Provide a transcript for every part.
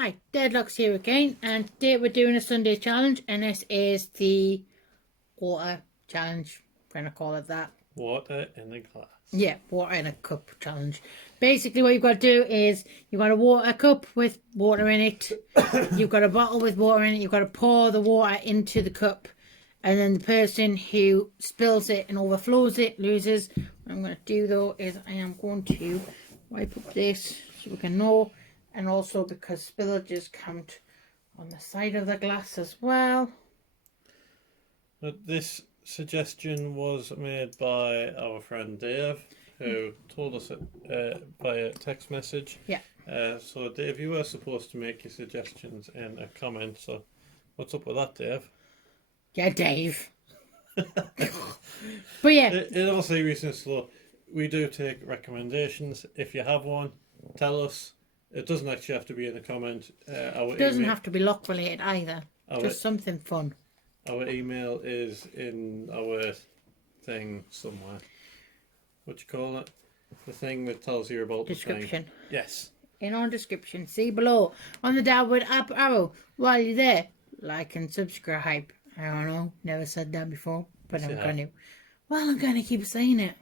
Hi, Deadlocks here again, and today we're doing a Sunday challenge, and this is the water challenge. I'm gonna call it that. Water in a glass. Yeah, water in a cup challenge. Basically, what you've got to do is you've got a cup with water in it. You've got a bottle with water in it. You've got to pour the water into the cup, and then the person who spills it and overflows it loses. What I'm going to do though is I am going to wipe up this so we can know. And also because spillages count on the side of the glass as well. But this suggestion was made by our friend Dave, who told us it via text message. Yeah. So Dave, you were supposed to make your suggestions in a comment. So what's up with that, Dave? Yeah, Dave. But yeah. In all seriousness, though, we do take recommendations. If you have one, tell us. It doesn't actually have to be in a comment. It doesn't have to be lock related either. Just something fun. Our email is in our thing somewhere. What you call it? The thing that tells you about description. The thing. Yes. In our description. See below. On the downward up arrow. While you're there, like and subscribe. I don't know. Never said that before. But I'm going to. Well, I'm going to keep saying it.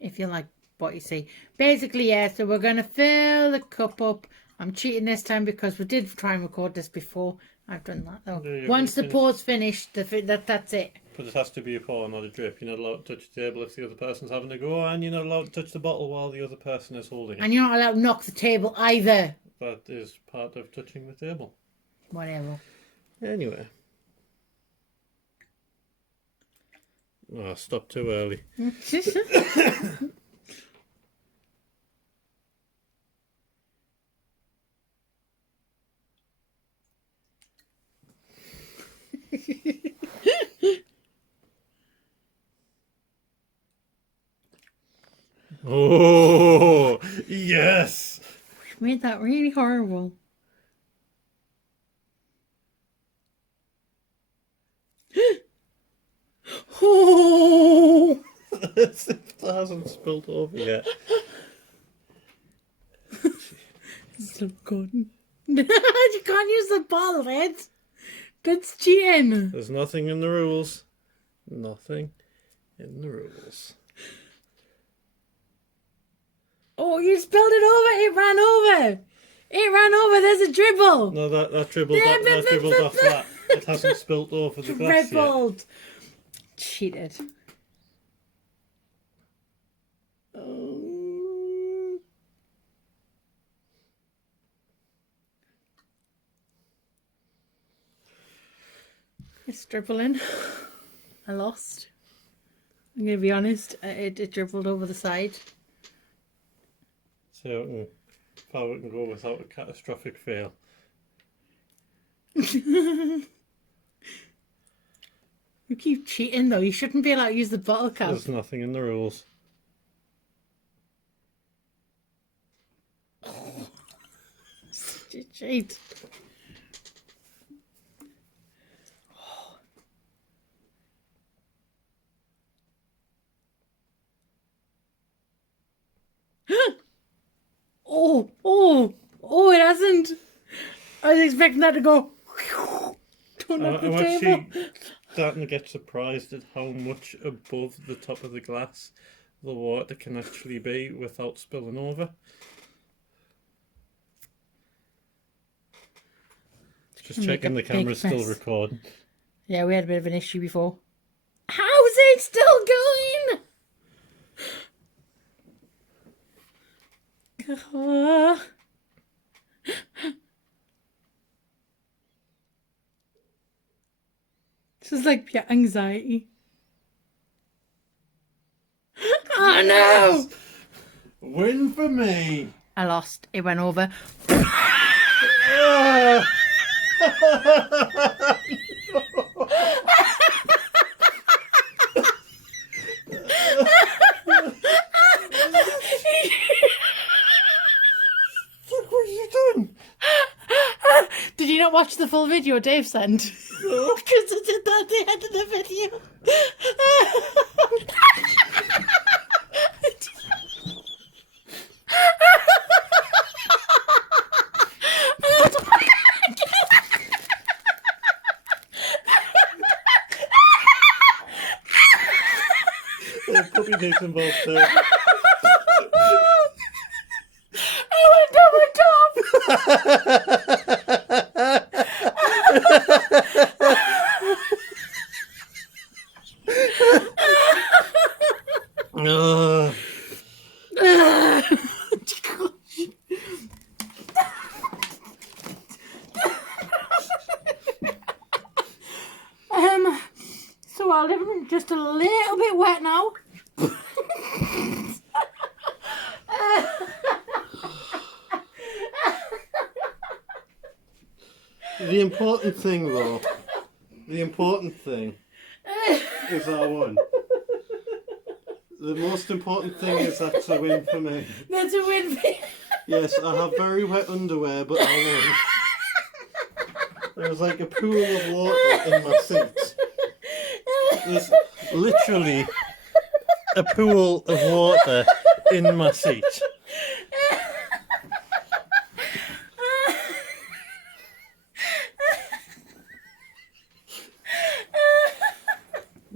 If you like what you see. Basically, yeah, so we're going to fill the cup up. I'm cheating this time because we did try and record this before. I've done that though. Once the pour's finished, that's it. But it has to be a pour, not a drip. You're not allowed to touch the table if the other person's having a go, and you're not allowed to touch the bottle while the other person is holding it. And you're not allowed to knock the table either. That is part of touching the table. Whatever. Anyway. Oh, I stopped too early. Oh, yes! We made that really horrible. Oh! It hasn't spilled over yet. It's so good. You can't use the bottle, Red. That's cheating. There's nothing in the rules. Nothing in the rules. Oh, you spilled it over. It ran over. It ran over. There's a dribble. No, that dribbled off that. It hasn't spilt over the glass yet. Cheated. Oh. It's dribbling. I lost. I'm going to be honest. It dribbled over the side. So how it can go without a catastrophic fail. You keep cheating though. You shouldn't be allowed to use the bottle cap. There's nothing in the rules. Such a cheat. Oh, it hasn't. I was expecting that to go. I'm actually starting to get surprised at how much above the top of the glass the water can actually be without spilling over. Just checking the camera's still recording. Yeah, we had a bit of an issue before. How's it still going? This is like pure anxiety. Oh no! Win for me! I lost. It went over. Look what you done! Did you not watch the full video Dave sent? No. Because I did that at the end of the video. he's involved too. I went down my Ugh. So our living room just a little bit wet now. The important thing though, is our win. The most important thing is that's a win for me. That's a win for you. Yes, I have very wet underwear, but I won. There was like a pool of water in my seat. There's literally a pool of water in my seat.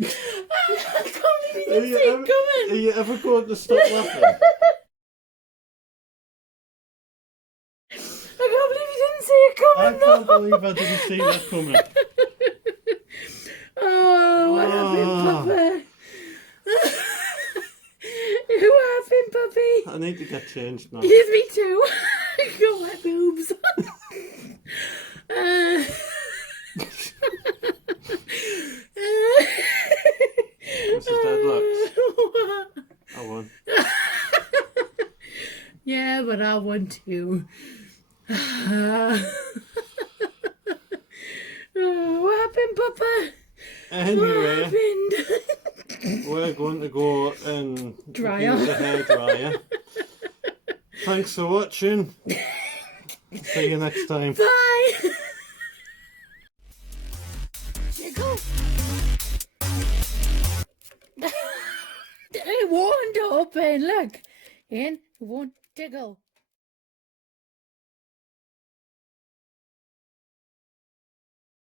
I can't believe you didn't see it coming. Are you ever going to stop laughing? I can't believe you didn't see it I coming. can't believe I didn't see that coming. Oh, what happened, Papa? What happened, puppy? I need to get changed now. Yes, me too. I got wet boobs. Mr Deadlocks. I won. Yeah, but I won too. Oh, what happened, Papa? Anyway, What happened? we're going to go and Dryer. use a hairdryer. Thanks for watching. See you next time. Bye. Jiggle. It won't open. Look, in, it won't jiggle.